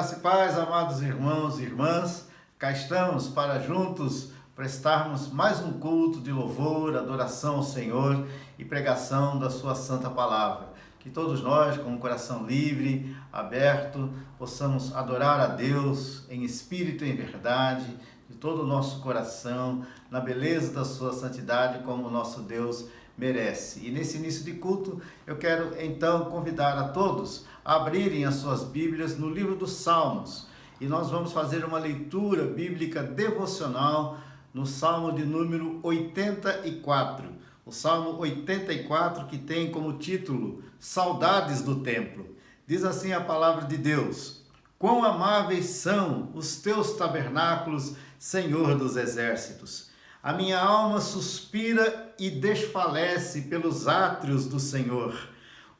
Graça e paz, amados irmãos e irmãs, cá estamos para juntos prestarmos mais um culto de louvor, adoração ao Senhor e pregação da sua santa palavra. Que todos nós, com o coração livre, aberto, possamos adorar a Deus em espírito e em verdade, de todo o nosso coração, na beleza da sua santidade, como o nosso Deus merece. E nesse início de culto, eu quero então convidar a todos a abrirem as suas Bíblias no livro dos Salmos. E nós vamos fazer uma leitura bíblica devocional no Salmo de número 84. O Salmo 84, que tem como título Saudades do Templo. Diz assim a palavra de Deus: Quão amáveis são os teus tabernáculos, Senhor dos exércitos! A minha alma suspira e desfalece pelos átrios do Senhor.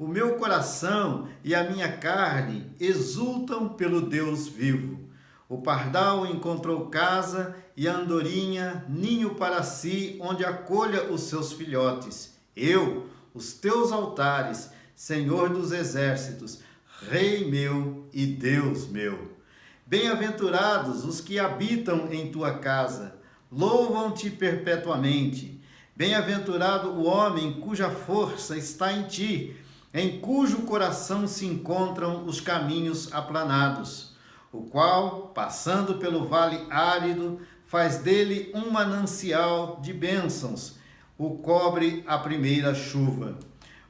O meu coração e a minha carne exultam pelo Deus vivo. O pardal encontrou casa e a andorinha ninho para si, onde acolha os seus filhotes. Eu, os teus altares, Senhor dos exércitos, Rei meu e Deus meu. Bem-aventurados os que habitam em tua casa, louvam-te perpetuamente. Bem-aventurado o homem cuja força está em ti, em cujo coração se encontram os caminhos aplanados, o qual, passando pelo vale árido, faz dele um manancial de bênçãos, o cobre a primeira chuva.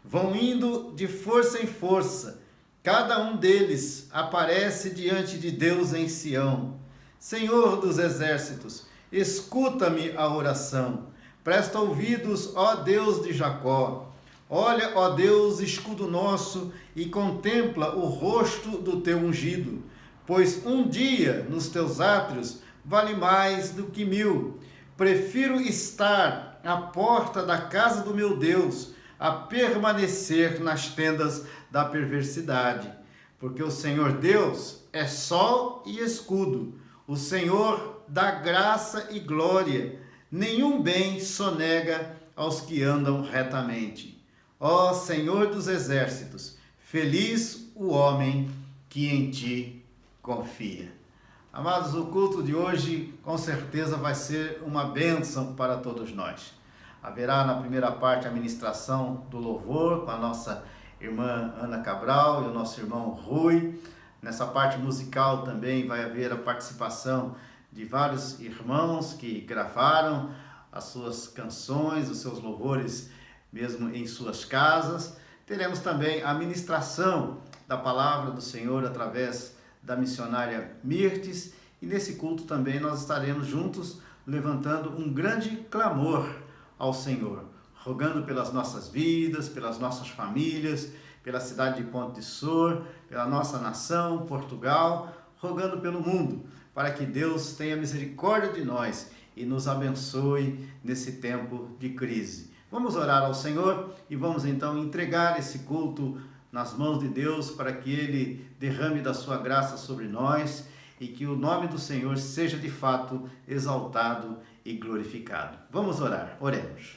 Vão indo de força em força, cada um deles aparece diante de Deus em Sião. Senhor dos exércitos, escuta-me a oração, presta ouvidos, ó Deus de Jacó. Olha, ó Deus, escudo nosso, e contempla o rosto do teu ungido, pois um dia nos teus átrios vale mais do que 1000. Prefiro estar à porta da casa do meu Deus a permanecer nas tendas da perversidade, porque o Senhor Deus é sol e escudo, o Senhor dá graça e glória, nenhum bem sonega aos que andam retamente. Ó Senhor dos exércitos, feliz o homem que em ti confia. Amados, o culto de hoje com certeza vai ser uma bênção para todos nós. Haverá na primeira parte a ministração do louvor com a nossa irmã Ana Cabral e o nosso irmão Rui. Nessa parte musical também vai haver a participação de vários irmãos que gravaram as suas canções, os seus louvores mesmo em suas casas. Teremos também a ministração da palavra do Senhor através da missionária Mirtes, e nesse culto também nós estaremos juntos levantando um grande clamor ao Senhor, rogando pelas nossas vidas, pelas nossas famílias, pela cidade de Ponte de Sor, pela nossa nação, Portugal, rogando pelo mundo, para que Deus tenha misericórdia de nós e nos abençoe nesse tempo de crise. Vamos orar ao Senhor e vamos então entregar esse culto nas mãos de Deus para que Ele derrame da sua graça sobre nós e que o nome do Senhor seja de fato exaltado e glorificado. Vamos orar, oremos.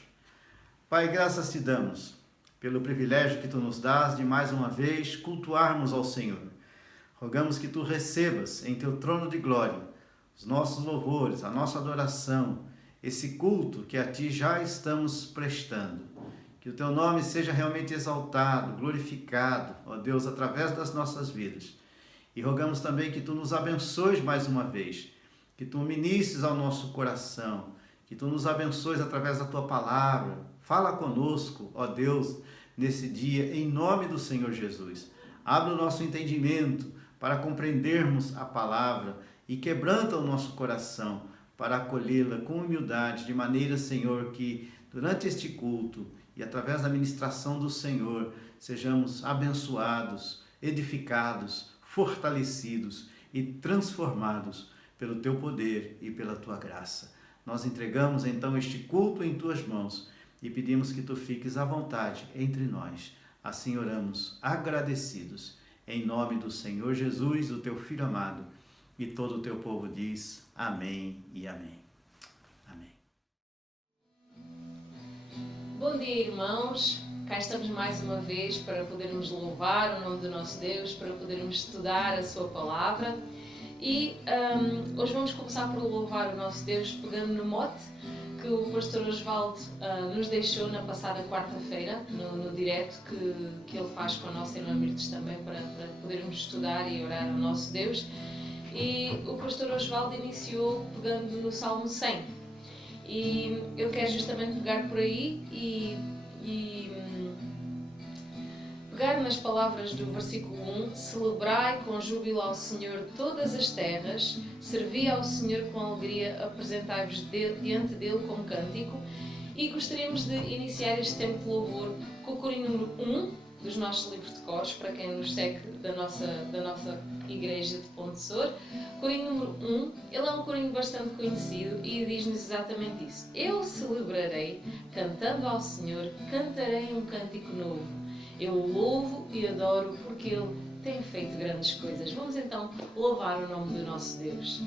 Pai, graças te damos pelo privilégio que tu nos dás de mais uma vez cultuarmos ao Senhor. Rogamos que tu recebas em teu trono de glória os nossos louvores, a nossa adoração, esse culto que a ti já estamos prestando. Que o teu nome seja realmente exaltado, glorificado, ó Deus, através das nossas vidas. E rogamos também que tu nos abençoes mais uma vez, que tu ministres ao nosso coração, que tu nos abençoes através da tua palavra. Fala conosco, ó Deus, nesse dia, em nome do Senhor Jesus. Abre o nosso entendimento para compreendermos a palavra e quebranta o nosso coração para acolhê-la com humildade, de maneira, Senhor, que durante este culto e através da ministração do Senhor, sejamos abençoados, edificados, fortalecidos e transformados pelo teu poder e pela tua graça. Nós entregamos então este culto em tuas mãos e pedimos que tu fiques à vontade entre nós. Assim oramos, agradecidos, em nome do Senhor Jesus, o teu Filho amado, e todo o teu povo diz amém e amém. Amém. Bom dia, irmãos. Cá estamos mais uma vez para podermos louvar o nome do nosso Deus, para podermos estudar a sua palavra. E hoje vamos começar por louvar o nosso Deus pegando no mote que o pastor Osvaldo nos deixou na passada quarta-feira, no direto que ele faz com a nossa irmã Mirtes também, para podermos estudar e orar ao nosso Deus. E o pastor Osvaldo iniciou pegando no Salmo 100. E eu quero justamente pegar por aí e pegar nas palavras do versículo 1: celebrai com júbilo ao Senhor todas as terras, servi ao Senhor com alegria, apresentai-vos diante dele com cântico. E gostaríamos de iniciar este tempo de louvor com o corinho número 1 dos nossos livros de cores, para quem nos segue da nossa igreja de Ponte Sor. Corinho número 1, ele é um corinho bastante conhecido e diz-nos exatamente isso: eu celebrarei, cantando ao Senhor, cantarei um cântico novo. Eu o louvo e adoro porque Ele tem feito grandes coisas. Vamos então louvar o nome do nosso Deus.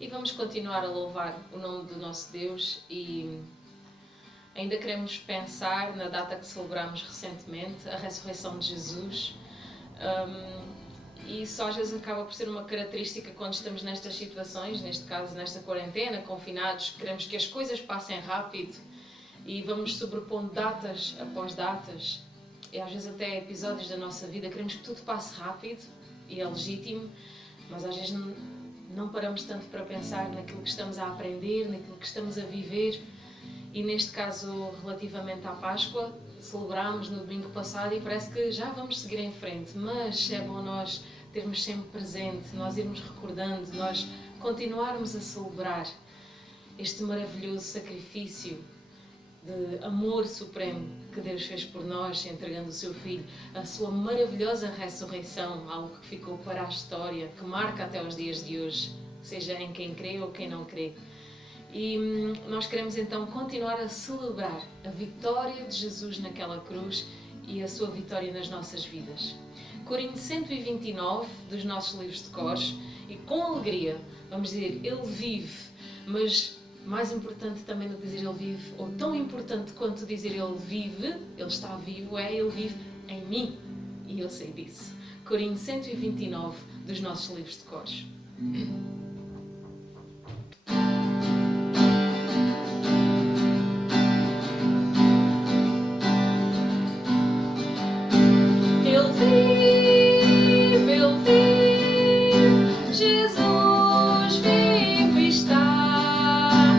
E vamos continuar a louvar o nome do nosso Deus e ainda queremos pensar na data que celebramos recentemente, a ressurreição de Jesus. E isso às vezes acaba por ser uma característica quando estamos nestas situações, neste caso nesta quarentena, confinados, queremos que as coisas passem rápido e vamos sobrepondo datas após datas e às vezes até episódios da nossa vida, queremos que tudo passe rápido e é legítimo, mas às vezes não paramos tanto para pensar naquilo que estamos a aprender, naquilo que estamos a viver. E neste caso, relativamente à Páscoa, celebramos no domingo passado e parece que já vamos seguir em frente, mas é bom nós termos sempre presente, nós irmos recordando, nós continuarmos a celebrar este maravilhoso sacrifício de amor supremo que Deus fez por nós, entregando o seu Filho, a sua maravilhosa ressurreição, algo que ficou para a história, que marca até os dias de hoje, seja em quem crê ou quem não crê. E nós queremos então continuar a celebrar a vitória de Jesus naquela cruz e a sua vitória nas nossas vidas. Corinho 129 dos nossos livros de cores, e com alegria vamos dizer Ele vive, mas mais importante também do que dizer Ele vive, ou tão importante quanto dizer Ele vive, Ele está vivo, é Ele vive em mim, e eu sei disso. Corinho 129 dos nossos livros de cores. Jesus vive está.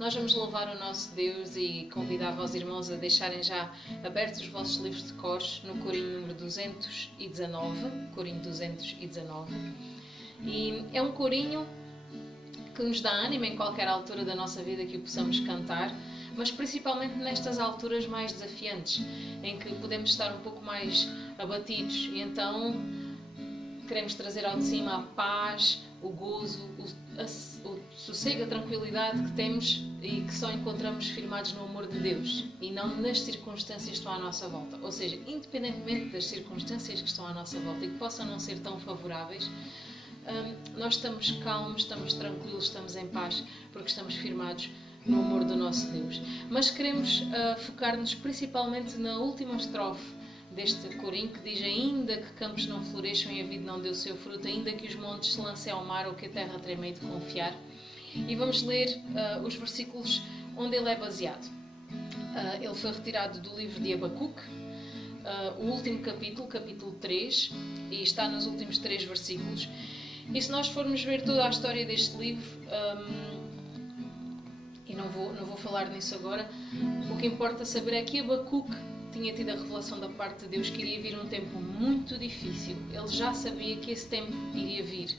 Nós vamos louvar o nosso Deus e convidava os irmãos a deixarem já abertos os vossos livros de cores no corinho número 219, corinho 219. E é um corinho que nos dá ânimo em qualquer altura da nossa vida que o possamos cantar, mas principalmente nestas alturas mais desafiantes, em que podemos estar um pouco mais abatidos e então queremos trazer ao de cima a paz, o gozo, o sossego, a tranquilidade que temos e que só encontramos firmados no amor de Deus e não nas circunstâncias que estão à nossa volta. Ou seja, independentemente das circunstâncias que estão à nossa volta e que possam não ser tão favoráveis, nós estamos calmos, estamos tranquilos, estamos em paz, porque estamos firmados no amor do nosso Deus. Mas queremos focar-nos principalmente na última estrofe deste corinho que diz: ainda que campos não floresçam e a vide não dê o seu fruto, ainda que os montes se lancem ao mar ou que a terra treme de confiar. E vamos ler os versículos onde ele é baseado. Ele foi retirado do livro de Abacuque, o último capítulo, capítulo 3, e está nos últimos 3 versículos. E se nós formos ver toda a história deste livro, e não vou falar nisso agora, o que importa saber é que Abacuque tinha tido a revelação da parte de Deus que iria vir um tempo muito difícil. Ele já sabia que esse tempo iria vir,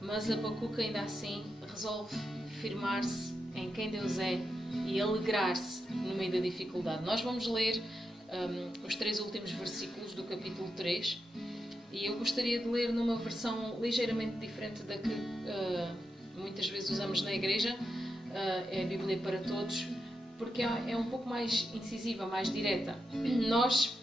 mas Abacuque ainda assim resolve firmar-se em quem Deus é e alegrar-se no meio da dificuldade. Nós vamos ler os 3 últimos versículos do capítulo 3 e eu gostaria de ler numa versão ligeiramente diferente da que muitas vezes usamos na igreja. É a Bíblia para Todos, porque é um pouco mais incisiva, mais direta. Nós,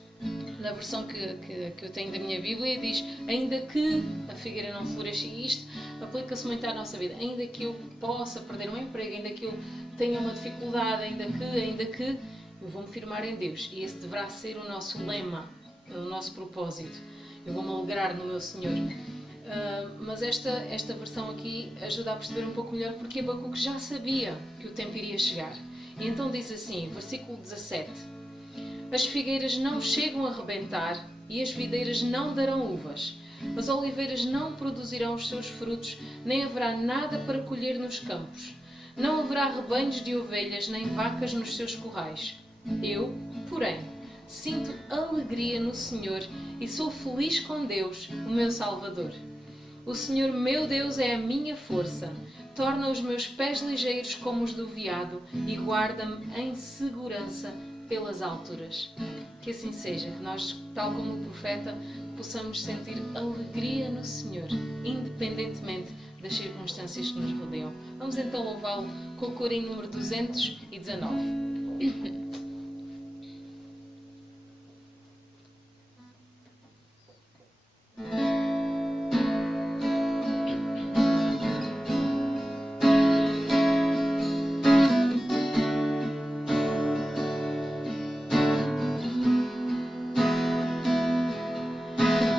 na versão que eu tenho da minha Bíblia, diz: ainda que a figueira não floresça, e isto aplica-se muito à nossa vida, ainda que eu possa perder um emprego, ainda que eu tenha uma dificuldade, ainda que eu vou-me firmar em Deus, e esse deverá ser o nosso lema, o nosso propósito. Eu vou-me alegrar no meu Senhor. Mas esta versão aqui ajuda a perceber um pouco melhor porque Abacuque já sabia que o tempo iria chegar. E então diz assim, versículo 17: as figueiras não chegam a rebentar e as videiras não darão uvas. As oliveiras não produzirão os seus frutos, nem haverá nada para colher nos campos. Não haverá rebanhos de ovelhas nem vacas nos seus currais. Eu, porém, sinto alegria no Senhor e sou feliz com Deus, o meu Salvador. O Senhor meu Deus é a minha força, torna os meus pés ligeiros como os do veado e guarda-me em segurança pelas alturas. Que assim seja, que nós, tal como o profeta, possamos sentir alegria no Senhor, independentemente das circunstâncias que nos rodeiam. Vamos então louvá-lo com o corinho número 219.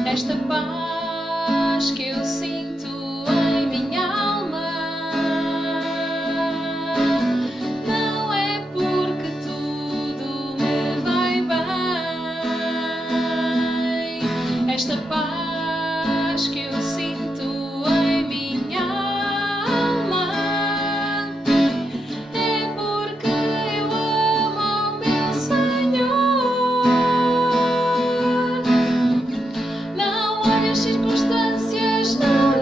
Esta paz que eu sinto em minha alma não é porque tudo me vai bem. Esta paz que eu sinto em minha alma é porque eu amo ao meu Senhor. As circunstâncias não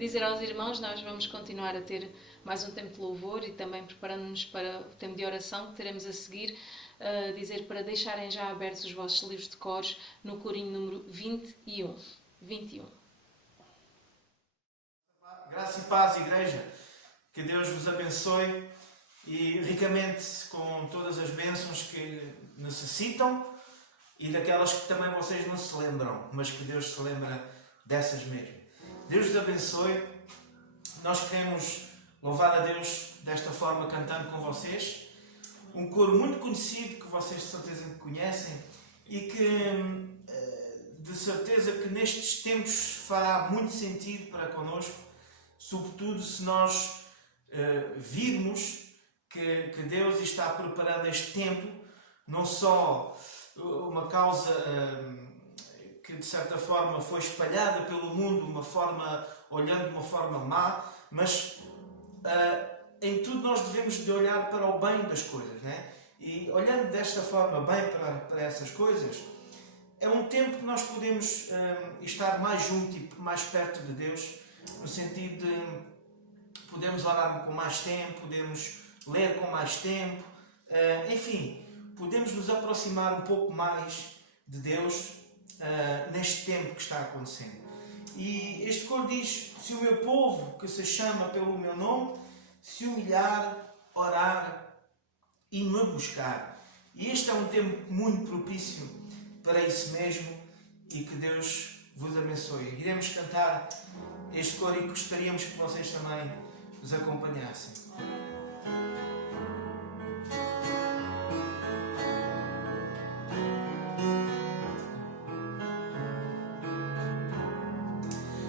dizer aos irmãos, nós vamos continuar a ter mais um tempo de louvor e também preparando-nos para o tempo de oração que teremos a seguir, dizer para deixarem já abertos os vossos livros de cores no corinho número 21. Graça e paz, igreja. Que Deus vos abençoe e ricamente com todas as bênçãos que necessitam e daquelas que também vocês não se lembram, mas que Deus se lembra dessas mesmo. Deus vos abençoe. Nós queremos louvar a Deus desta forma, cantando com vocês. Um coro muito conhecido que vocês de certeza conhecem e que de certeza que nestes tempos fará muito sentido para connosco, sobretudo se nós virmos que Deus está preparando este tempo, não só uma causa que de certa forma foi espalhada pelo mundo, olhando de uma forma má, mas em tudo nós devemos de olhar para o bem das coisas, né? E olhando desta forma bem para essas coisas, é um tempo que nós podemos estar mais junto e mais perto de Deus, no sentido de podemos orar com mais tempo, podemos ler com mais tempo, enfim, podemos nos aproximar um pouco mais de Deus neste tempo que está acontecendo. E este coro diz: se o meu povo, que se chama pelo meu nome, se humilhar, orar e me buscar. E este é um tempo muito propício para isso mesmo e que Deus vos abençoe. Iremos cantar este coro e gostaríamos que vocês também nos acompanhassem.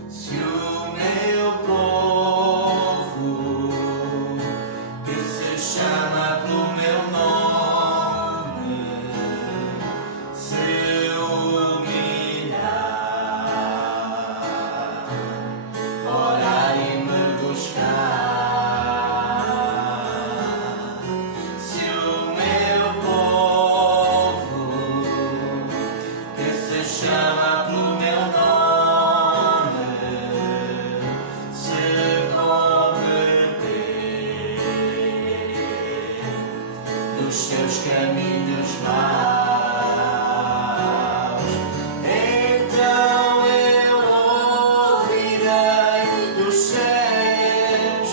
Se o meu povo, que se chama pelo meu nome, se humilhar, orar e me buscar. Dos seus caminhos maus, então eu ouvirei dos céus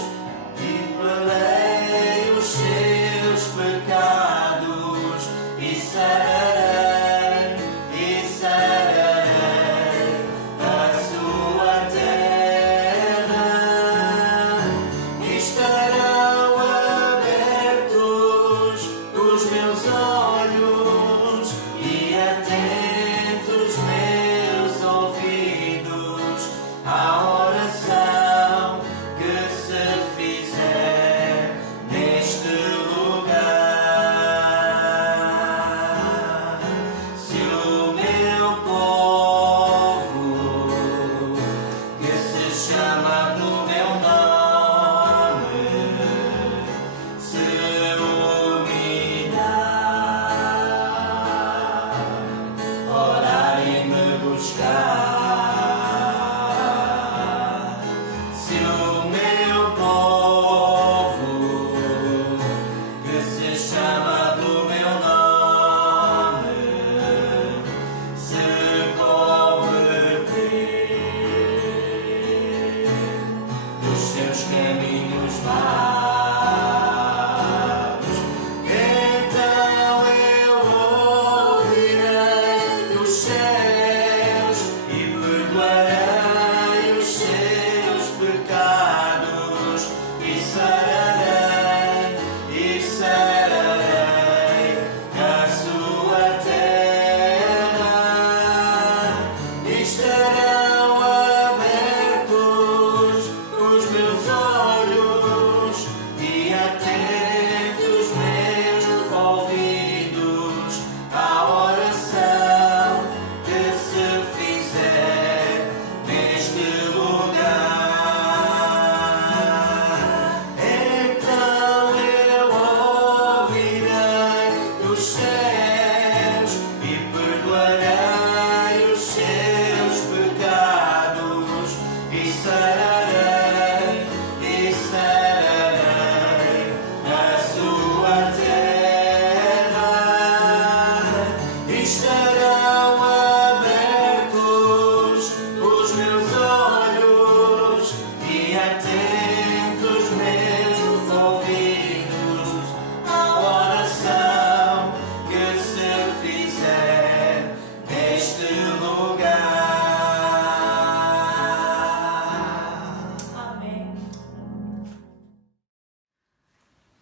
e perdoarei os seus pecados e sararei a sua terra e estarão abertos os meus olhos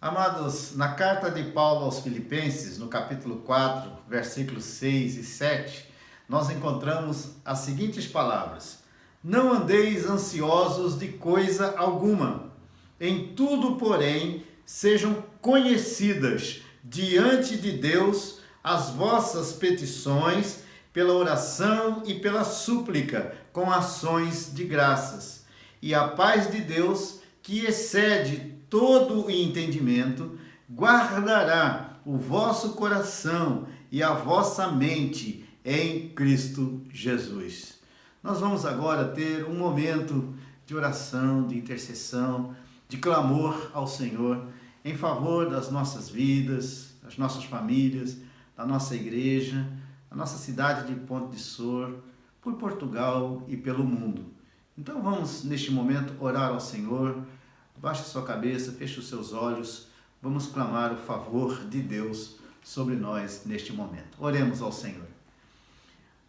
Amados, na carta de Paulo aos Filipenses, no capítulo 4, versículos 6 e 7, nós encontramos as seguintes palavras: Não andeis ansiosos de coisa alguma, em tudo, porém, sejam conhecidas diante de Deus as vossas petições pela oração e pela súplica, com ações de graças. E a paz de Deus, que excede todo o entendimento, guardará o vosso coração e a vossa mente em Cristo Jesus. Nós vamos agora ter um momento de oração, de intercessão, de clamor ao Senhor em favor das nossas vidas, das nossas famílias, da nossa igreja, da nossa cidade de Ponte de Sor, por Portugal e pelo mundo. Então vamos neste momento orar ao Senhor. Baixe sua cabeça, feche os seus olhos, vamos clamar o favor de Deus sobre nós neste momento. Oremos ao Senhor.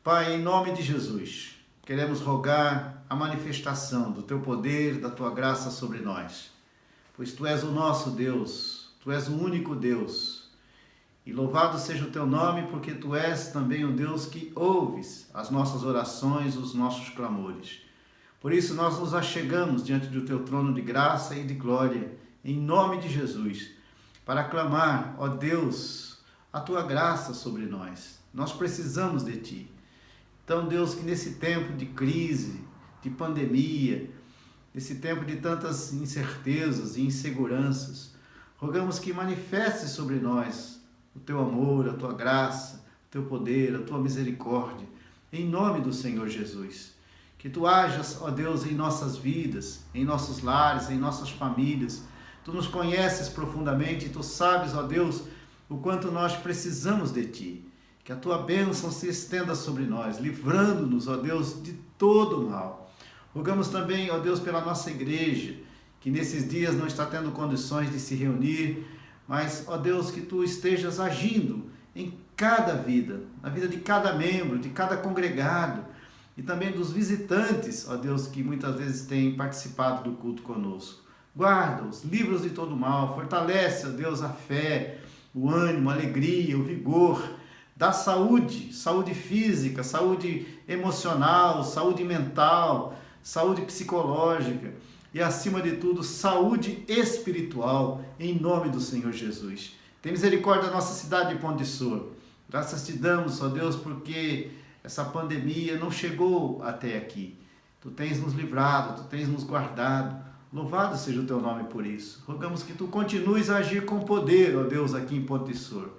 Pai, em nome de Jesus, queremos rogar a manifestação do Teu poder, da Tua graça sobre nós, pois Tu és o nosso Deus, Tu és o único Deus, e louvado seja o Teu nome, porque Tu és também o Deus que ouves as nossas orações, os nossos clamores. Por isso nós nos achegamos diante do Teu trono de graça e de glória, em nome de Jesus, para clamar, ó Deus, a Tua graça sobre nós. Nós precisamos de Ti. Então, Deus, que nesse tempo de crise, de pandemia, nesse tempo de tantas incertezas e inseguranças, rogamos que manifeste sobre nós o Teu amor, a Tua graça, o Teu poder, a Tua misericórdia, em nome do Senhor Jesus. Que Tu hajas, ó Deus, em nossas vidas, em nossos lares, em nossas famílias. Tu nos conheces profundamente e Tu sabes, ó Deus, o quanto nós precisamos de Ti. Que a Tua bênção se estenda sobre nós, livrando-nos, ó Deus, de todo o mal. Rogamos também, ó Deus, pela nossa igreja, que nesses dias não está tendo condições de se reunir, mas, ó Deus, que Tu estejas agindo em cada vida, na vida de cada membro, de cada congregado, e também dos visitantes, ó Deus, que muitas vezes têm participado do culto conosco. Guarda-os, livra-os de todo mal, fortalece, ó Deus, a fé, o ânimo, a alegria, o vigor, dá saúde, saúde física, saúde emocional, saúde mental, saúde psicológica e, acima de tudo, saúde espiritual, em nome do Senhor Jesus. Tem misericórdia da nossa cidade de Ponte de Sor. Graças te damos, ó Deus, porque essa pandemia não chegou até aqui. Tu tens nos livrado, Tu tens nos guardado. Louvado seja o Teu nome por isso. Rogamos que Tu continues a agir com poder, ó Deus, aqui em Ponte de Sor.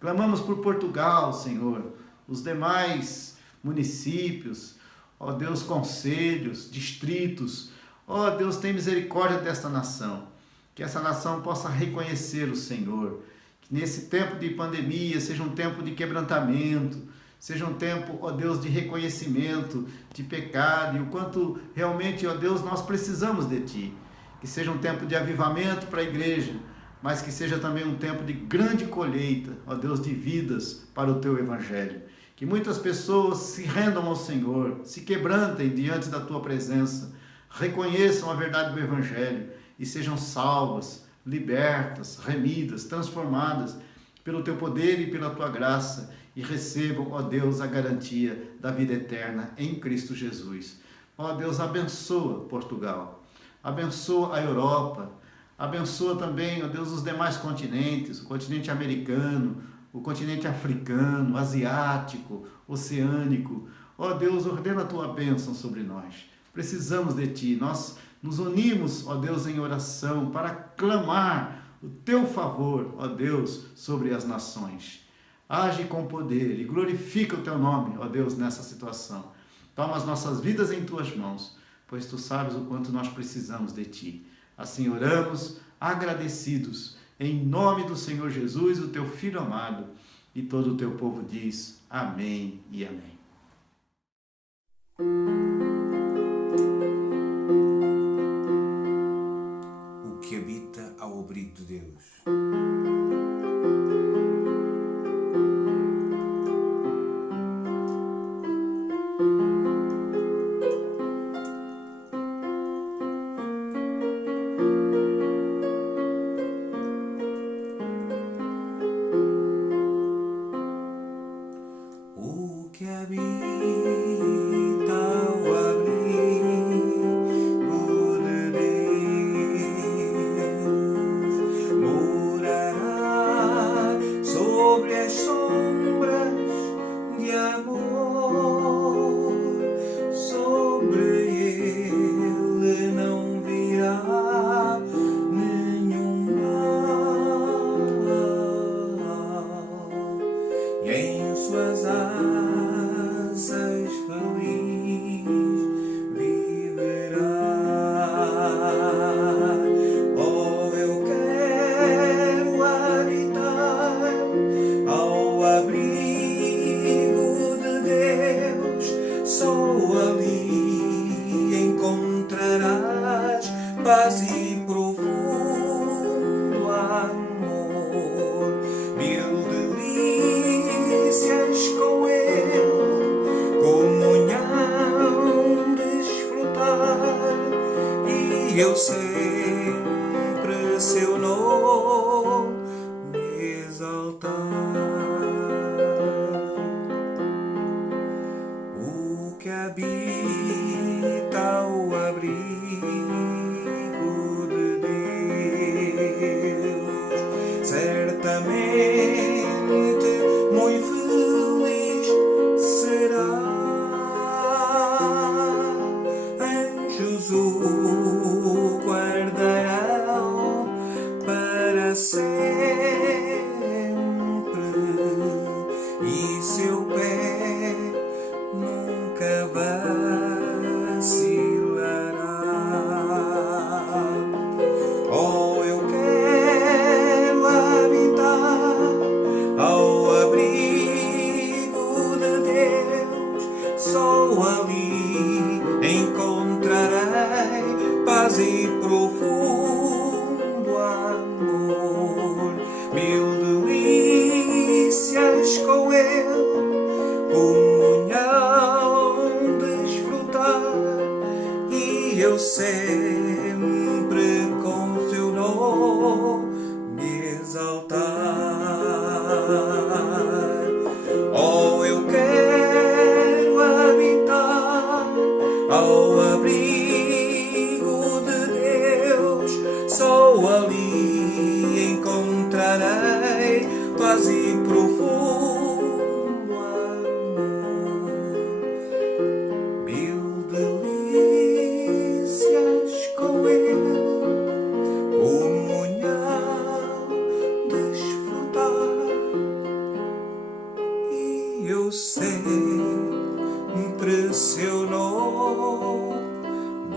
Clamamos por Portugal, Senhor, os demais municípios, ó Deus, conselhos, distritos. Ó Deus, tem misericórdia desta nação. Que essa nação possa reconhecer o Senhor. Que nesse tempo de pandemia seja um tempo de quebrantamento, seja um tempo, ó Deus, de reconhecimento, de pecado, e o quanto realmente, ó Deus, nós precisamos de Ti. Que seja um tempo de avivamento para a igreja, mas que seja também um tempo de grande colheita, ó Deus, de vidas para o Teu Evangelho. Que muitas pessoas se rendam ao Senhor, se quebrantem diante da Tua presença, reconheçam a verdade do Evangelho e sejam salvas, libertas, remidas, transformadas pelo Teu poder e pela Tua graça, e recebam, ó Deus, a garantia da vida eterna em Cristo Jesus. Ó Deus, abençoa Portugal, abençoa a Europa, abençoa também, ó Deus, os demais continentes, o continente americano, o continente africano, asiático, oceânico. Ó Deus, ordena a Tua bênção sobre nós. Precisamos de Ti, nós nos unimos, ó Deus, em oração para clamar o Teu favor, ó Deus, sobre as nações. Age com poder e glorifica o Teu nome, ó Deus, nessa situação. Toma as nossas vidas em Tuas mãos, pois Tu sabes o quanto nós precisamos de Ti. Assim oramos, agradecidos, em nome do Senhor Jesus, o Teu Filho amado, e todo o Teu povo diz amém e amém. O que habita ao abrigo de Deus. paz e profundo amor, mil delícias com Ele, comunhão desfrutar, e eu sempre seu nome exaltar. O que habita ao abrigo de Deus, certamente muito feliz será. Anjos o guardarão para sempre, e seu pé nunca vacilará. Oh, eu quero habitar ao abrigo de Deus, só ali encontrarei paz e profundo amor, mil delícias com Ele, comunhão desfrutar, e eu sempre com seu nome exaltar. Oh, eu quero habitar ao abrigo de Deus, só ali encontrarei paz e profundo amor, mil delícias com Ele, comunhão desfrutar, e eu sempre seu nome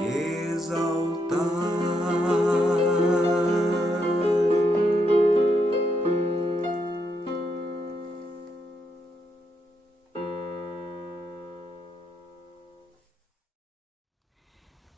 exaltar.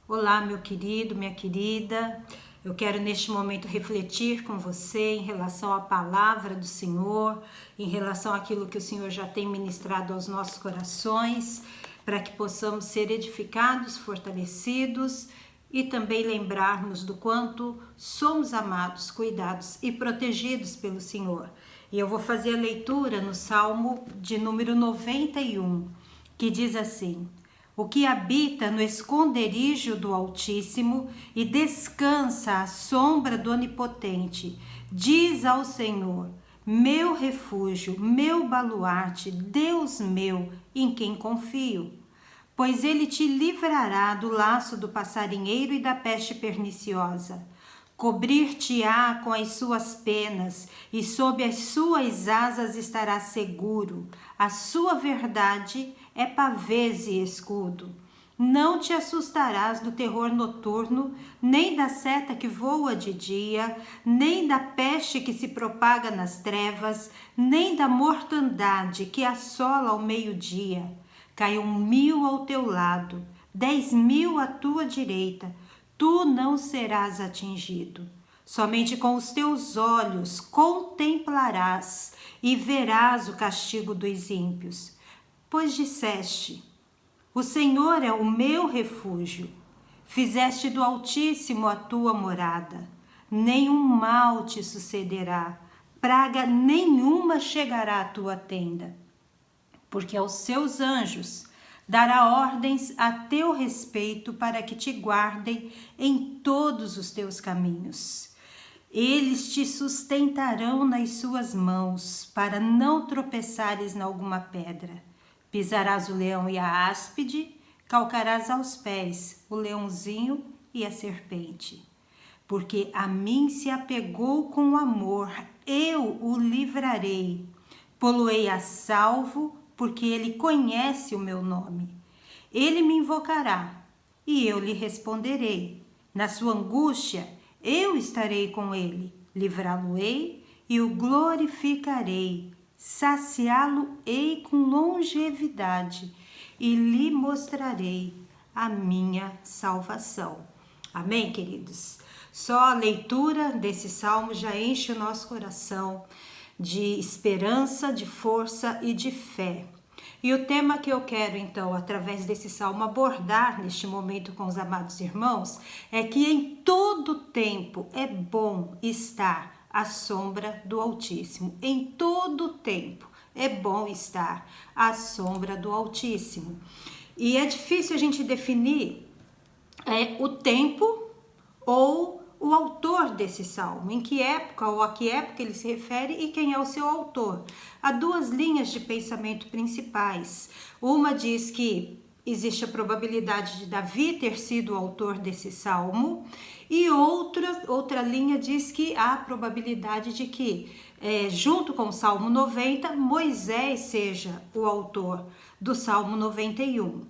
Olá, meu querido, minha querida. Eu quero neste momento refletir com você em relação à palavra do Senhor, em relação àquilo que o Senhor já tem ministrado aos nossos corações, para que possamos ser edificados, fortalecidos e também lembrarmos do quanto somos amados, cuidados e protegidos pelo Senhor. E eu vou fazer a leitura no Salmo de número 91, que diz assim: o que habita no esconderijo do Altíssimo e descansa à sombra do Onipotente, diz ao Senhor: meu refúgio, meu baluarte, Deus meu, em quem confio. Pois ele te livrará do laço do passarinheiro e da peste perniciosa. Cobrir-te-á com as suas penas, e sob as suas asas estarás seguro. A sua verdade é pavês e escudo. Não te assustarás do terror noturno, nem da seta que voa de dia, nem da peste que se propaga nas trevas, nem da mortandade que assola ao meio-dia. Caiam 1000 ao teu lado, 10.000 à tua direita, tu não serás atingido. Somente com os teus olhos contemplarás e verás o castigo dos ímpios. Pois disseste: o Senhor é o meu refúgio. Fizeste do Altíssimo a tua morada. Nenhum mal te sucederá, praga nenhuma chegará à tua tenda. Porque aos seus anjos dará ordens a teu respeito para que te guardem em todos os teus caminhos. Eles te sustentarão nas suas mãos, para não tropeçares em alguma pedra. Pisarás o leão e a áspide, calcarás aos pés o leãozinho e a serpente. Porque a mim se apegou com amor, eu o livrarei. Pô-lo-ei a salvo, porque ele conhece o meu nome. Ele me invocará, e eu lhe responderei. Na sua angústia, eu estarei com ele. Livrá-lo-ei e o glorificarei. Saciá-lo-ei com longevidade e lhe mostrarei a minha salvação. Amém, queridos? Só a leitura desse salmo já enche o nosso coração de esperança, de força e de fé. E o tema que eu quero, então, através desse salmo abordar neste momento com os amados irmãos, é que em todo tempo é bom estar à sombra do Altíssimo. Em todo tempo é bom estar à sombra do Altíssimo. E é difícil a gente definir o tempo ou o autor desse salmo, em que época ou a que época ele se refere e quem é o seu autor. Há duas linhas de pensamento principais. Uma diz que existe a probabilidade de Davi ter sido o autor desse salmo, e outra linha diz que há a probabilidade de que, junto com o Salmo 90, Moisés seja o autor do Salmo 91.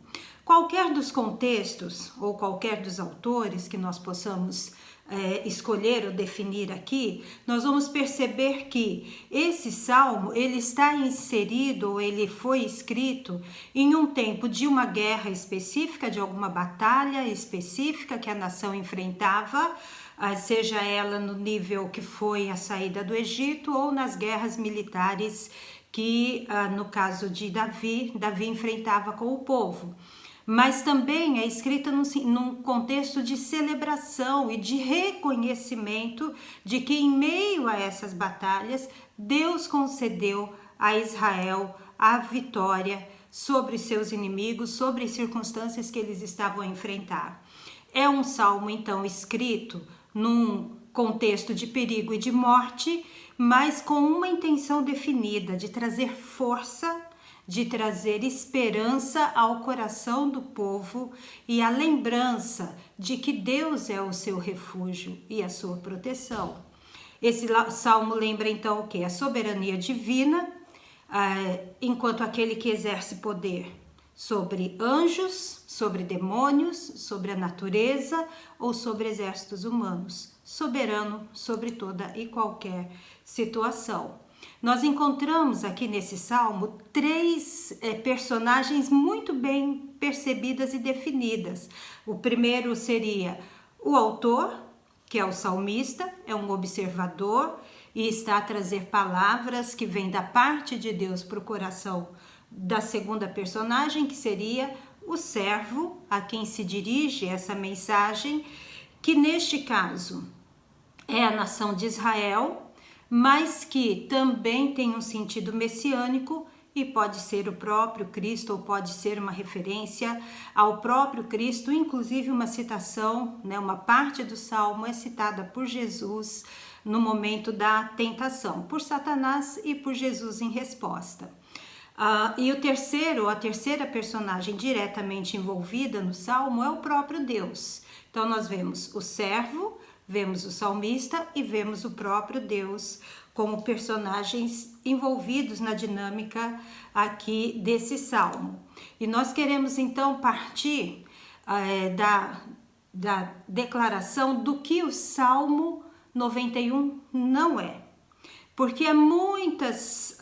Qualquer dos contextos ou qualquer dos autores que nós possamos escolher ou definir aqui, nós vamos perceber que esse salmo ele está inserido ou ele foi escrito em um tempo de uma guerra específica, de alguma batalha específica que a nação enfrentava, seja ela no nível que foi a saída do Egito ou nas guerras militares que, no caso de Davi enfrentava com o povo. Mas também é escrita num contexto de celebração e de reconhecimento de que em meio a essas batalhas, Deus concedeu a Israel a vitória sobre seus inimigos, sobre as circunstâncias que eles estavam a enfrentar. É um salmo, então, escrito num contexto de perigo e de morte, mas com uma intenção definida de trazer força, de trazer esperança ao coração do povo e a lembrança de que Deus é o seu refúgio e a sua proteção. Esse salmo lembra então o quê? A soberania divina, enquanto aquele que exerce poder sobre anjos, sobre demônios, sobre a natureza ou sobre exércitos humanos, soberano sobre toda e qualquer situação. Nós encontramos aqui nesse salmo três personagens muito bem percebidas e definidas. O primeiro seria o autor, que é o salmista, é um observador e está a trazer palavras que vêm da parte de Deus para o coração da segunda personagem, que seria o servo, a quem se dirige essa mensagem, que neste caso é a nação de Israel, mas que também tem um sentido messiânico e pode ser o próprio Cristo ou pode ser uma referência ao próprio Cristo, inclusive uma citação, uma parte do salmo é citada por Jesus no momento da tentação, por Satanás e por Jesus em resposta. E a terceira personagem diretamente envolvida no salmo é o próprio Deus. Então nós vemos o servo, vemos o salmista e vemos o próprio Deus como personagens envolvidos na dinâmica aqui desse salmo. E nós queremos então partir da declaração do que o Salmo 91 não é. Porque há muitas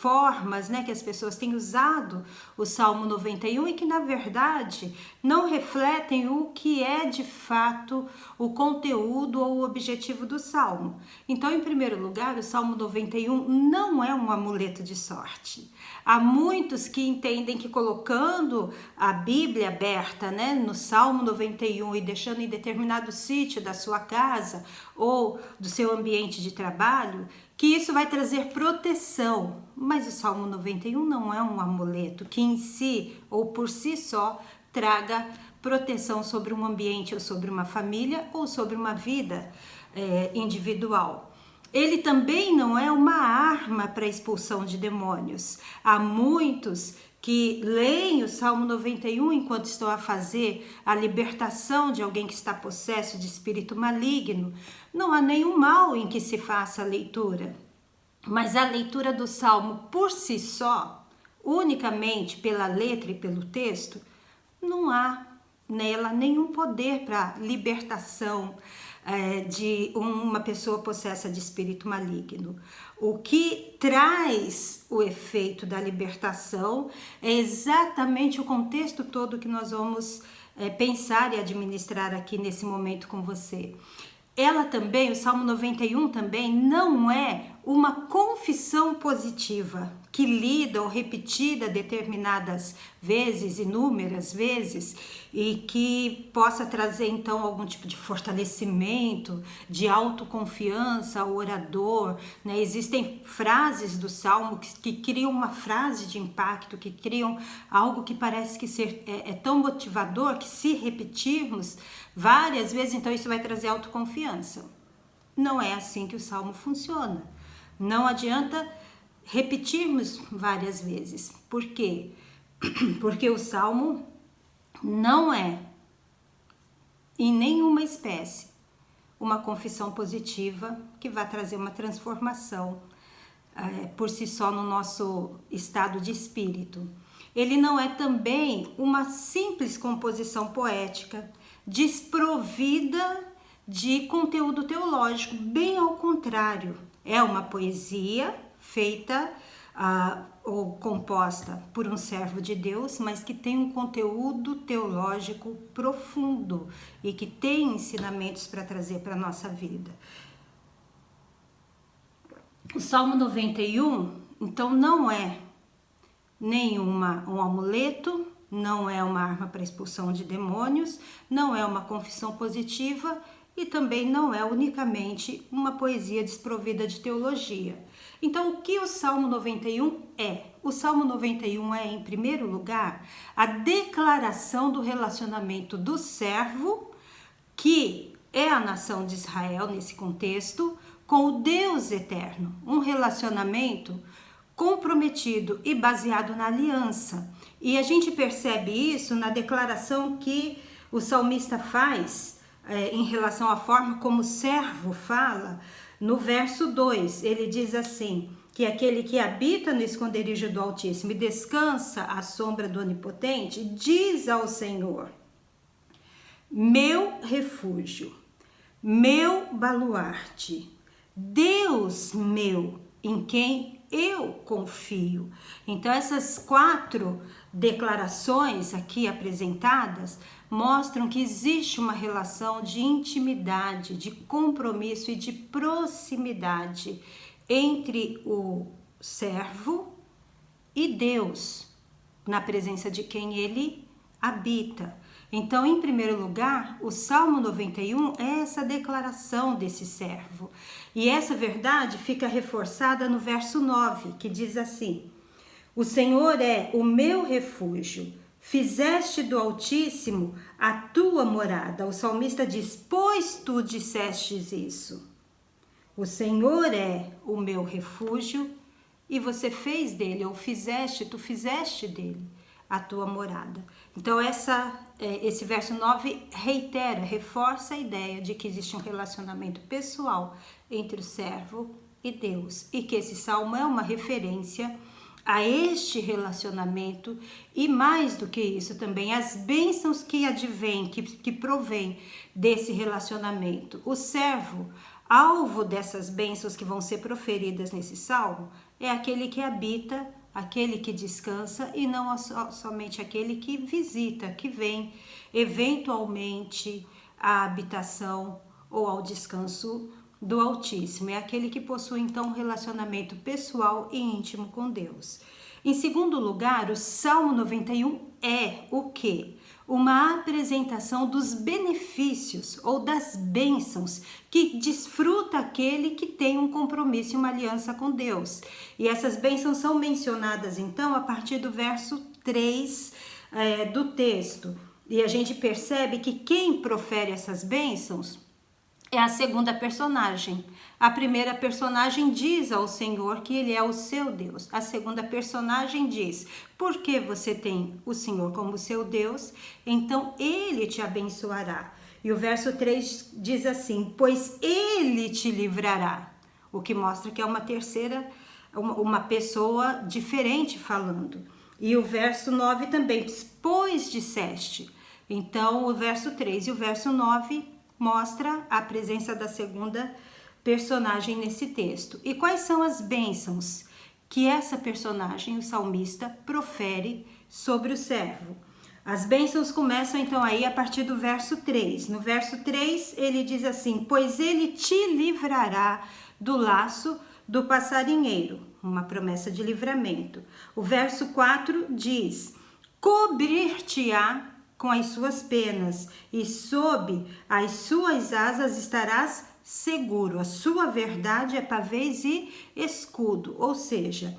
formas que as pessoas têm usado o Salmo 91 e que, na verdade, não refletem o que é, de fato, o conteúdo ou o objetivo do Salmo. Então, em primeiro lugar, o Salmo 91 não é um amuleto de sorte. Há muitos que entendem que colocando a Bíblia aberta no Salmo 91 e deixando em determinado sítio da sua casa ou do seu ambiente de trabalho, que isso vai trazer proteção, mas o Salmo 91 não é um amuleto que em si ou por si só traga proteção sobre um ambiente ou sobre uma família ou sobre uma vida individual. Ele também não é uma arma para a expulsão de demônios. Há muitos que leem o Salmo 91 enquanto estão a fazer a libertação de alguém que está possesso de espírito maligno. Não há nenhum mal em que se faça a leitura, mas a leitura do Salmo por si só, unicamente pela letra e pelo texto, não há nela nenhum poder para libertação de uma pessoa possessa de espírito maligno. O que traz o efeito da libertação é exatamente o contexto todo que nós vamos pensar e administrar aqui nesse momento com você. Ela também, o Salmo 91 também, não é uma confissão positiva que lida ou repetida determinadas vezes, inúmeras vezes, e que possa trazer então algum tipo de fortalecimento, de autoconfiança ao orador, né? Existem frases do Salmo que criam uma frase de impacto, que criam algo que parece que é tão motivador que, se repetirmos várias vezes, então isso vai trazer autoconfiança. Não é assim que o Salmo funciona. Não adianta repetirmos várias vezes. Por quê? Porque o Salmo não é, em nenhuma espécie, uma confissão positiva que vai trazer uma transformação por si só no nosso estado de espírito. Ele não é também uma simples composição poética desprovida de conteúdo teológico, bem ao contrário. É uma poesia feita ou composta por um servo de Deus, mas que tem um conteúdo teológico profundo e que tem ensinamentos para trazer para a nossa vida. O Salmo 91, então, não é um amuleto, não é uma arma para expulsão de demônios, não é uma confissão positiva e também não é unicamente uma poesia desprovida de teologia. Então, o que o Salmo 91 é? O Salmo 91 é, em primeiro lugar, a declaração do relacionamento do servo, que é a nação de Israel nesse contexto, com o Deus eterno. Um relacionamento comprometido e baseado na aliança. E a gente percebe isso na declaração que o salmista faz em relação à forma como o servo fala. No verso 2, ele diz assim, que aquele que habita no esconderijo do Altíssimo e descansa à sombra do Onipotente, diz ao Senhor: meu refúgio, meu baluarte, Deus meu, em quem eu confio. Então, essas 4 declarações aqui apresentadas mostram que existe uma relação de intimidade, de compromisso e de proximidade entre o servo e Deus, na presença de quem ele habita. Então, em primeiro lugar, o Salmo 91 é essa declaração desse servo. E essa verdade fica reforçada no verso 9, que diz assim: o Senhor é o meu refúgio, fizeste do Altíssimo a tua morada. O salmista diz: pois tu dissestes isso. O Senhor é o meu refúgio e você fez dele, ou tu fizeste dele a tua morada. Então esse verso 9 reforça a ideia de que existe um relacionamento pessoal entre o servo e Deus, e que esse salmo é uma referência a este relacionamento, e mais do que isso também, as bênçãos que advêm, que provém desse relacionamento. O servo, alvo dessas bênçãos que vão ser proferidas nesse salmo, é aquele que habita, aquele que descansa, e não somente aquele que visita, que vem eventualmente à habitação ou ao descanso do Altíssimo. É aquele que possui então um relacionamento pessoal e íntimo com Deus. Em segundo lugar, o Salmo 91 é o quê? Uma apresentação dos benefícios ou das bênçãos que desfruta aquele que tem um compromisso e uma aliança com Deus. E essas bênçãos são mencionadas então a partir do verso 3 do texto. E a gente percebe que quem profere essas bênçãos é a segunda personagem. A primeira personagem diz ao Senhor que ele é o seu Deus. A segunda personagem diz: porque você tem o Senhor como seu Deus, então ele te abençoará. E o verso 3 diz assim: pois ele te livrará. O que mostra que é uma terceira, uma pessoa diferente falando. E o verso 9 também diz: pois disseste. Então o verso 3 e o verso 9 mostra a presença da segunda personagem nesse texto. E quais são as bênçãos que essa personagem, o salmista, profere sobre o servo? As bênçãos começam então aí a partir do verso 3. No verso 3 ele diz assim: pois ele te livrará do laço do passarinheiro, uma promessa de livramento. O verso 4 diz: cobrir-te-á com as suas penas, e sob as suas asas estarás seguro. A sua verdade é pavês e escudo, ou seja,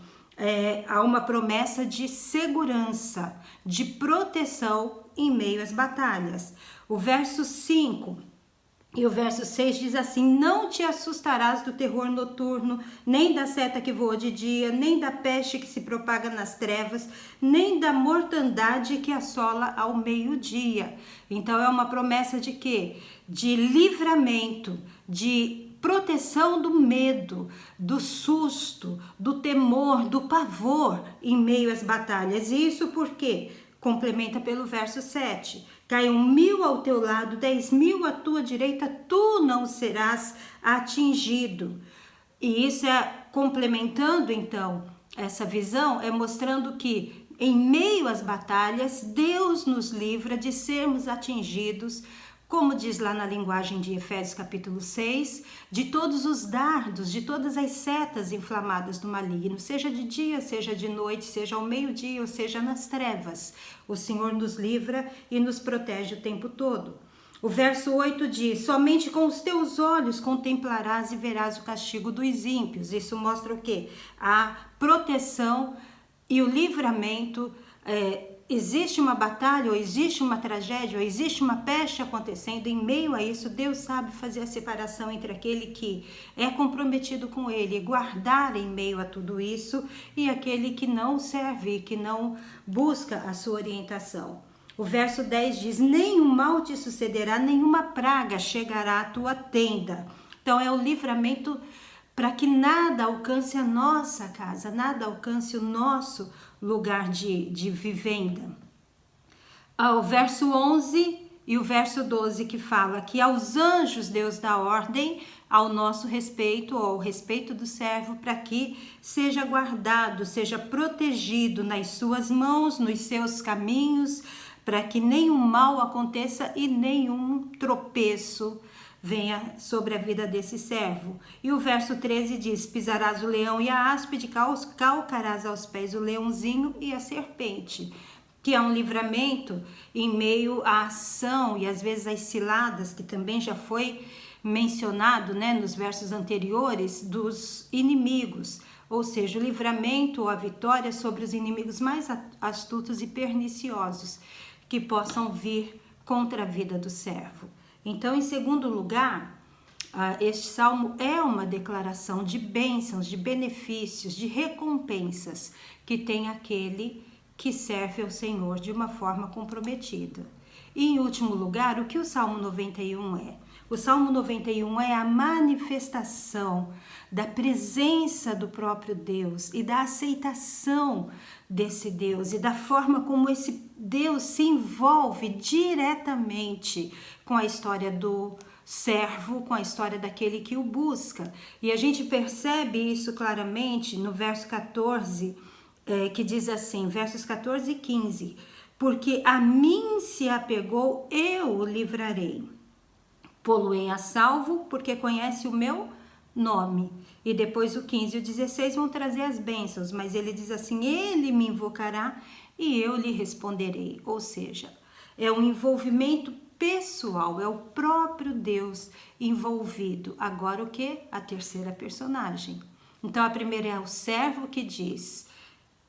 há uma promessa de segurança, de proteção em meio às batalhas. O verso 5 e o verso 6 diz assim: não te assustarás do terror noturno, nem da seta que voa de dia, nem da peste que se propaga nas trevas, nem da mortandade que assola ao meio-dia. Então é uma promessa de quê? De livramento, de proteção do medo, do susto, do temor, do pavor em meio às batalhas. E isso por quê? Complementa pelo verso 7. Caiam 1000 ao teu lado, 10.000 à tua direita, tu não serás atingido. E isso é complementando então essa visão, é mostrando que em meio às batalhas, Deus nos livra de sermos atingidos, como diz lá na linguagem de Efésios capítulo 6, de todos os dardos, de todas as setas inflamadas do maligno, seja de dia, seja de noite, seja ao meio-dia, ou seja nas trevas. O Senhor nos livra e nos protege o tempo todo. O verso 8 diz: somente com os teus olhos contemplarás e verás o castigo dos ímpios. Isso mostra o quê? A proteção e o livramento. Existe uma batalha, ou existe uma tragédia, ou existe uma peste acontecendo, em meio a isso, Deus sabe fazer a separação entre aquele que é comprometido com Ele, guardar em meio a tudo isso, e aquele que não serve, que não busca a sua orientação. O verso 10 diz: nenhum mal te sucederá, nenhuma praga chegará à tua tenda. Então é o livramento para que nada alcance a nossa casa, nada alcance o nosso lugar de vivenda. O verso 11 e o verso 12 que fala que aos anjos Deus dá ordem ao nosso respeito, ou ao respeito do servo, para que seja guardado, seja protegido nas suas mãos, nos seus caminhos, para que nenhum mal aconteça e nenhum tropeço venha sobre a vida desse servo. E o verso 13 diz: pisarás o leão e a áspide, calcarás aos pés o leãozinho e a serpente, que é um livramento em meio à ação e às vezes às ciladas, que também já foi mencionado, né, nos versos anteriores, dos inimigos, ou seja, o livramento ou a vitória sobre os inimigos mais astutos e perniciosos que possam vir contra a vida do servo. Então, em segundo lugar, este salmo é uma declaração de bênçãos, de benefícios, de recompensas que tem aquele que serve ao Senhor de uma forma comprometida. E, em último lugar, o que o Salmo 91 é? O Salmo 91 é a manifestação da presença do próprio Deus e da aceitação desse Deus e da forma como esse Deus se envolve diretamente com a história do servo, com a história daquele que o busca. E a gente percebe isso claramente no verso 14, que diz assim, versos 14 e 15: porque a mim se apegou, eu o livrarei. Pô-lo-ei a salvo, porque conhece o meu nome. E depois o 15 e o 16 vão trazer as bênçãos, mas ele diz assim: ele me invocará e eu lhe responderei. Ou seja, é um envolvimento pessoal, é o próprio Deus envolvido. Agora o que? A terceira personagem. Então a primeira é o servo que diz: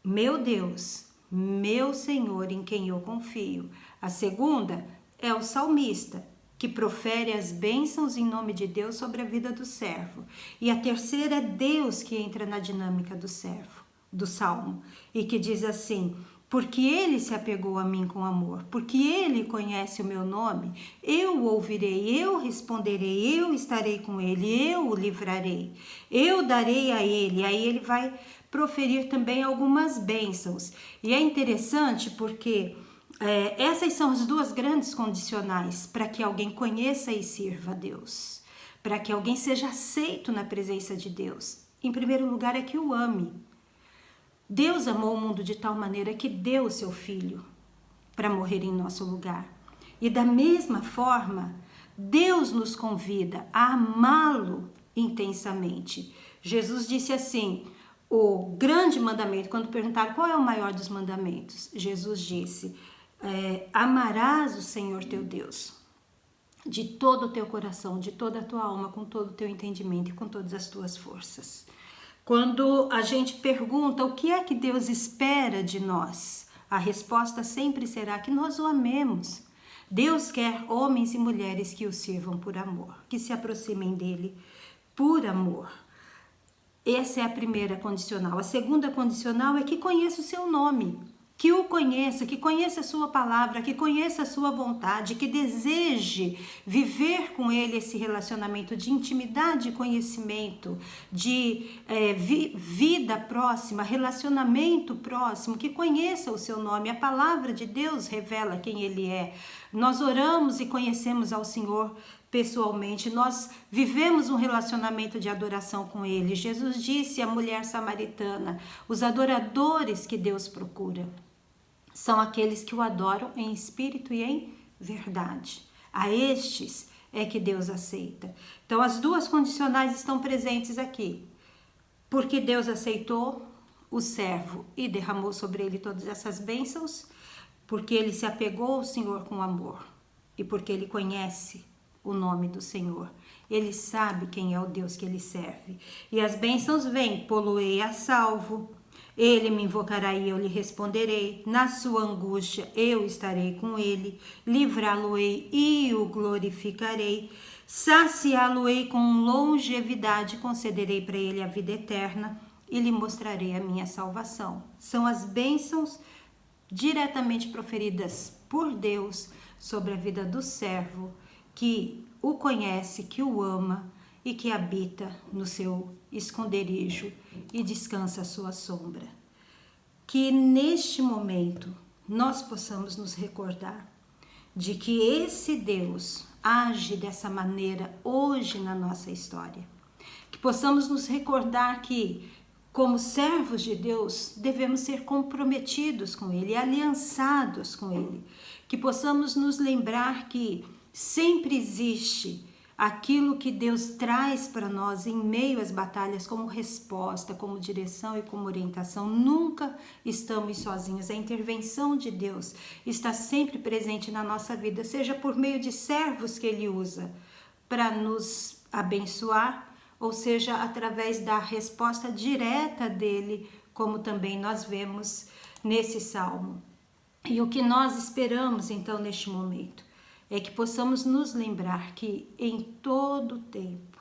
meu Deus, meu Senhor, em quem eu confio. A segunda é o salmista, que profere as bênçãos em nome de Deus sobre a vida do servo. E a terceira é Deus que entra na dinâmica do servo, do salmo, e que diz assim: porque ele se apegou a mim com amor, porque ele conhece o meu nome, eu o ouvirei, eu responderei, eu estarei com ele, eu o livrarei, eu darei a ele. Aí ele vai proferir também algumas bênçãos. E é interessante porque essas são as duas grandes condicionais para que alguém conheça e sirva a Deus, para que alguém seja aceito na presença de Deus. Em primeiro lugar, é que o ame. Deus amou o mundo de tal maneira que deu o seu Filho. para morrer em nosso lugar. E da mesma forma, Deus nos convida a amá-lo intensamente. Jesus disse assim, o grande mandamento, quando perguntaram qual é o maior dos mandamentos, Jesus disse, amarás o Senhor teu Deus de todo o teu coração, de toda a tua alma, com todo o teu entendimento e com todas as tuas forças. Quando a gente pergunta o que é que Deus espera de nós, a resposta sempre será que nós o amemos. Deus quer homens e mulheres que o sirvam por amor, que se aproximem dele por amor. Essa é a primeira condicional. A segunda condicional é que conheça o seu nome, que o conheça, que conheça a sua palavra, que conheça a sua vontade, que deseje viver com ele esse relacionamento de intimidade e conhecimento, de vida próxima, relacionamento próximo, que conheça o seu nome. A palavra de Deus revela quem ele é. Nós oramos e conhecemos ao Senhor pessoalmente, nós vivemos um relacionamento de adoração com ele. Jesus disse à mulher samaritana, os adoradores que Deus procura são aqueles que o adoram em espírito e em verdade. A estes é que Deus aceita. Então as duas condicionais estão presentes aqui. Porque Deus aceitou o servo e derramou sobre ele todas essas bênçãos, porque ele se apegou ao Senhor com amor e porque ele conhece o nome do Senhor. Ele sabe quem é o Deus que ele serve. E as bênçãos vêm, poloei a salvo, ele me invocará e eu lhe responderei, na sua angústia eu estarei com ele, livrá-lo-ei e o glorificarei, saciá-lo-ei com longevidade, concederei para ele a vida eterna e lhe mostrarei a minha salvação. São as bênçãos diretamente proferidas por Deus sobre a vida do servo, que o conhece, que o ama e que habita no seu esconderijo e descansa à sua sombra. Que neste momento nós possamos nos recordar de que esse Deus age dessa maneira hoje na nossa história. Que possamos nos recordar que, como servos de Deus, devemos ser comprometidos com Ele, aliançados com Ele. Que possamos nos lembrar que sempre existe aquilo que Deus traz para nós em meio às batalhas como resposta, como direção e como orientação. Nunca estamos sozinhos. A intervenção de Deus está sempre presente na nossa vida, seja por meio de servos que Ele usa para nos abençoar, ou seja, através da resposta direta dele, como também nós vemos nesse salmo. E o que nós esperamos então neste momento é que possamos nos lembrar que em todo tempo,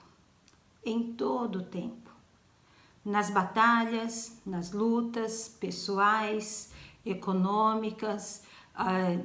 nas batalhas, nas lutas pessoais, econômicas,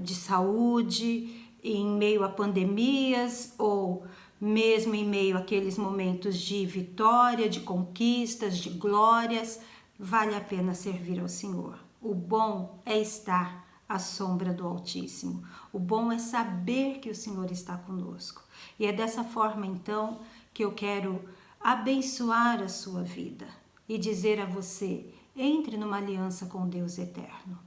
de saúde, em meio a pandemias ou mesmo em meio àqueles momentos de vitória, de conquistas, de glórias, vale a pena servir ao Senhor. O bom é estar à sombra do Altíssimo. O bom é saber que o Senhor está conosco. E é dessa forma, então, que eu quero abençoar a sua vida e dizer a você, entre numa aliança com Deus eterno.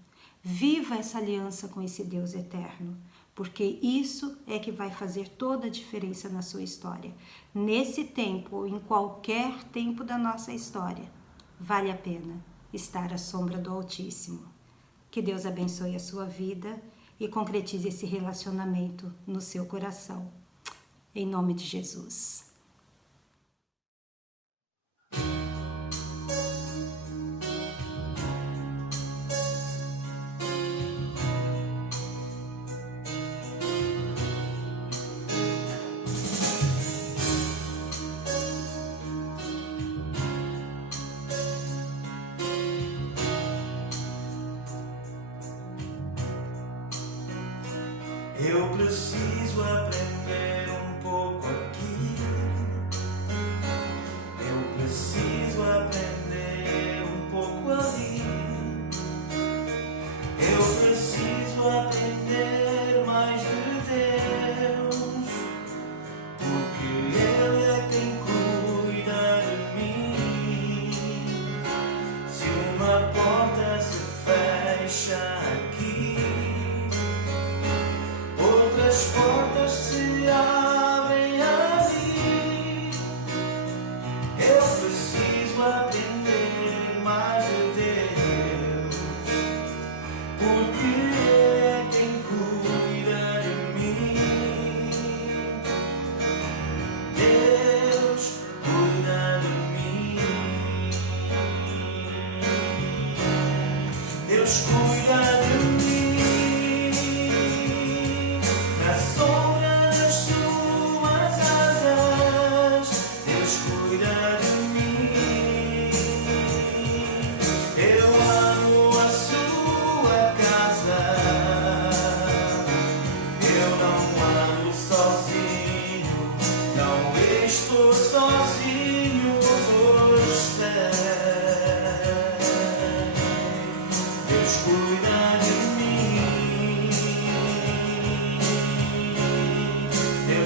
Viva essa aliança com esse Deus eterno, porque isso é que vai fazer toda a diferença na sua história. Nesse tempo, ou em qualquer tempo da nossa história, vale a pena estar à sombra do Altíssimo. Que Deus abençoe a sua vida e concretize esse relacionamento no seu coração. Em nome de Jesus. Eu preciso aprender um pouco aqui. Eu preciso aprender um pouco ali. Eu preciso aprender mais de Deus, porque Ele é quem cuida de mim. Se uma porta se fecha aqui,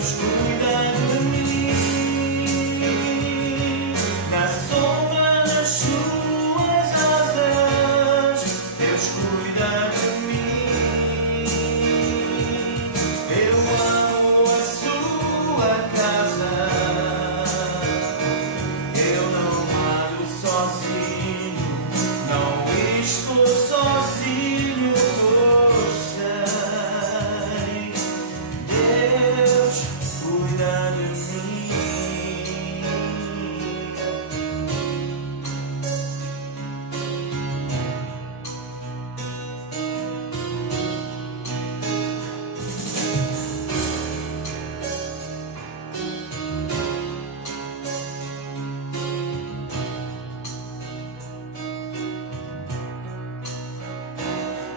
Deus cuida de mim. Na sombra das suas asas, Deus cuida de mim. Eu amo a sua casa. Eu não ando sozinho, não estou sozinho, eu sei. Deus cuida de mim.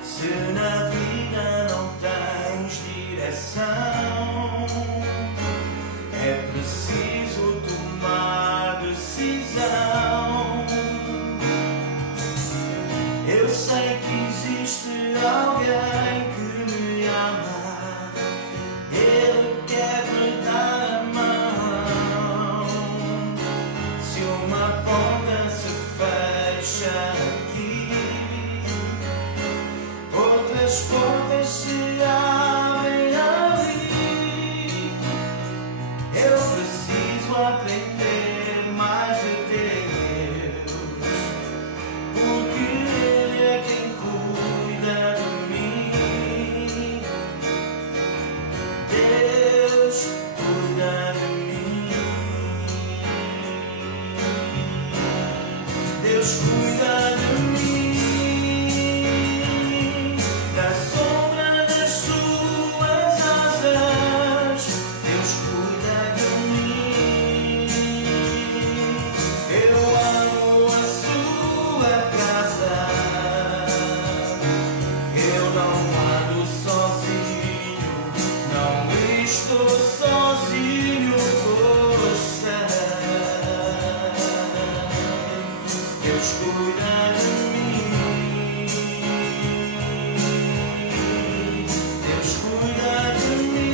Se na vida não tens direção, é preciso tomar decisão. Eu sei que existe alguém que me ama, Ele quer me dar a mão. Se uma porta se fecha aqui, outras portas se abrem ali. Eu preciso aprender mais de Deus, porque Ele é quem cuida de mim. Deus cuida de mim. Deus cuida de mim. Da sombra das suas asas, Deus cuida de mim. Eu amo a sua casa. Eu não ando sozinho, não estou sozinho, eu sei. Deus cuida de mim. Deus cuida de mim.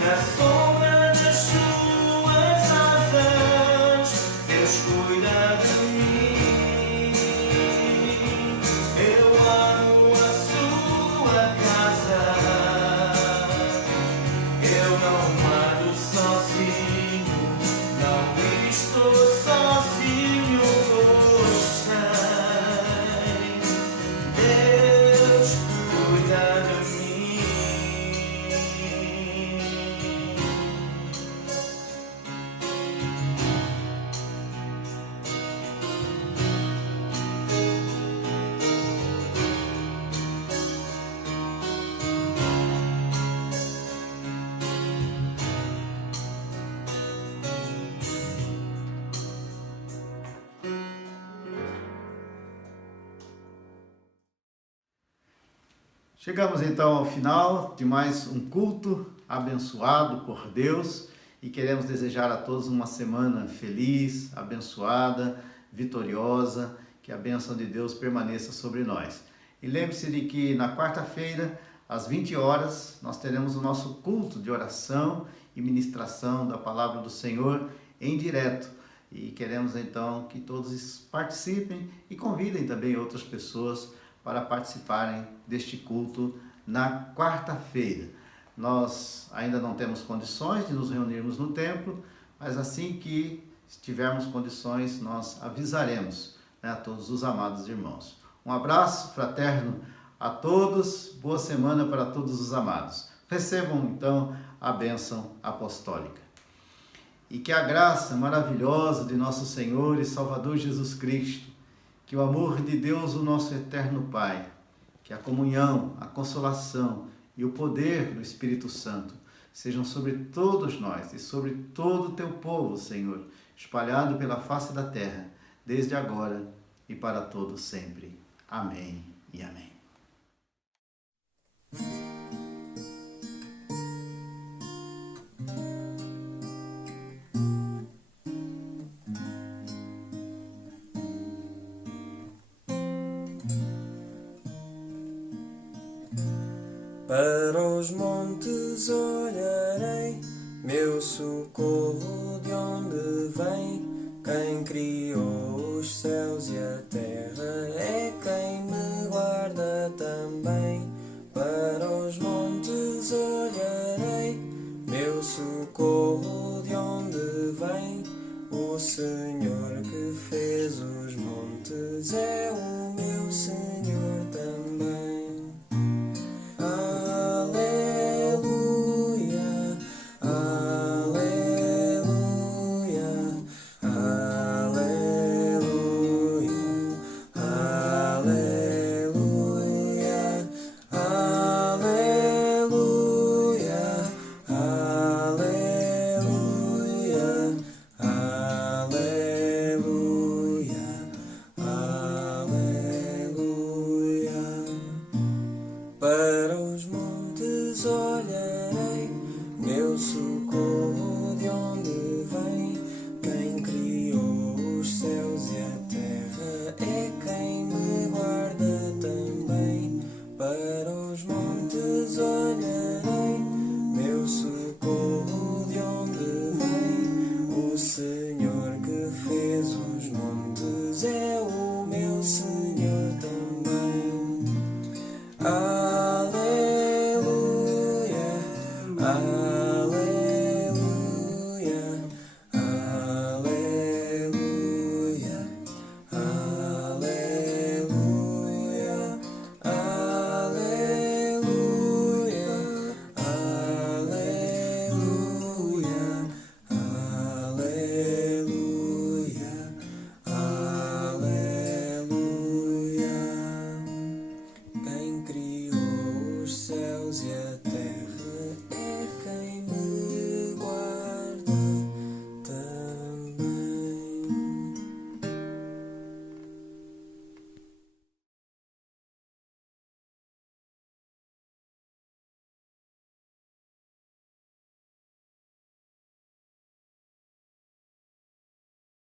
Na sombra das suas asas, Deus cuida de mim. Eu amo a sua casa. Eu não ando sozinho, não estou sozinho, eu sei. Deus cuida de mim. Chegamos então ao final de mais um culto abençoado por Deus e queremos desejar a todos uma semana feliz, abençoada, vitoriosa, que a bênção de Deus permaneça sobre nós. E lembre-se de que na quarta-feira, às 20 horas, nós teremos o nosso culto de oração e ministração da palavra do Senhor em direto. E queremos então que todos participem e convidem também outras pessoas para participarem deste culto na quarta-feira. Nós ainda não temos condições de nos reunirmos no templo, mas assim que tivermos condições, nós avisaremos, né, a todos os amados irmãos. Um abraço fraterno a todos, boa semana para todos os amados. Recebam então a bênção apostólica. E que a graça maravilhosa de nosso Senhor e Salvador Jesus Cristo, que o amor de Deus, o nosso eterno Pai, que a comunhão, a consolação e o poder do Espírito Santo sejam sobre todos nós e sobre todo o teu povo, Senhor, espalhado pela face da terra, desde agora e para todo sempre. Amém e amém. Para os os montes olharei, meu socorro de onde vem? Quem criou os céus e a terra é quem me guarda também. Para os montes olharei, meu socorro de onde vem? O Senhor que fez os montes é o meu Senhor também. Aleluia, aleluia, aleluia, aleluia, aleluia, aleluia, aleluia, aleluia. Para os montes olharei, meu socorro de onde vem? Quem criou os céus e a terra é quem me guarda também. Para os montes olharei, meu socorro de onde vem? O Senhor que fez os montes é o meu Senhor também. Aleluia, aleluia.